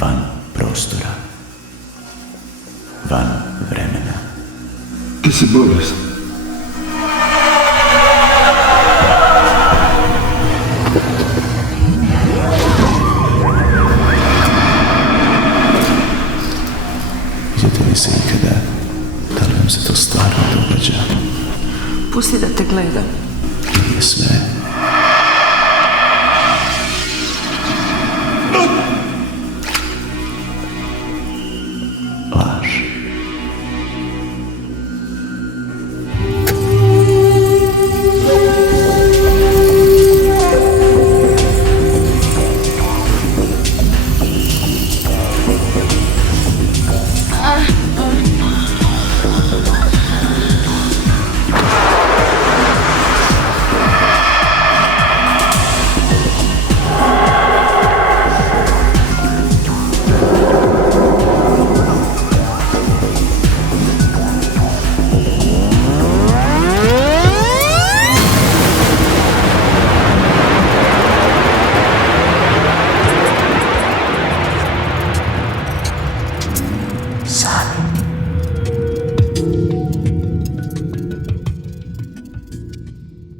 van prostora, van vremena. Ti si bolest. Vidite li se ikada, da li vam se to stvarno događa? Pusti da te gledam. Ili je sve